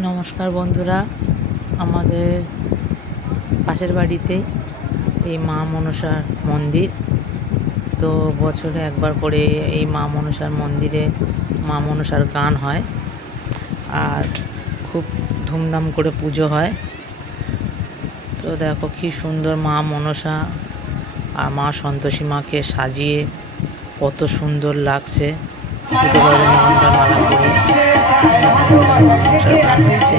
নমস্কার বন্ধুরা, আমাদের পাশের বাড়িতেই এই মা মনসার মন্দির। তো বছরে একবার করে এই মা মনসার মন্দিরে মা মনসার গান হয় আর খুব ধুমধাম করে পুজো হয়। তো দেখো কি সুন্দর মা মনসা আর মা সন্তোষী মাকে সাজিয়ে কত সুন্দর লাগছে। দুটো রজনীগন্ধার মালা করে মা মনসার গান হচ্ছে।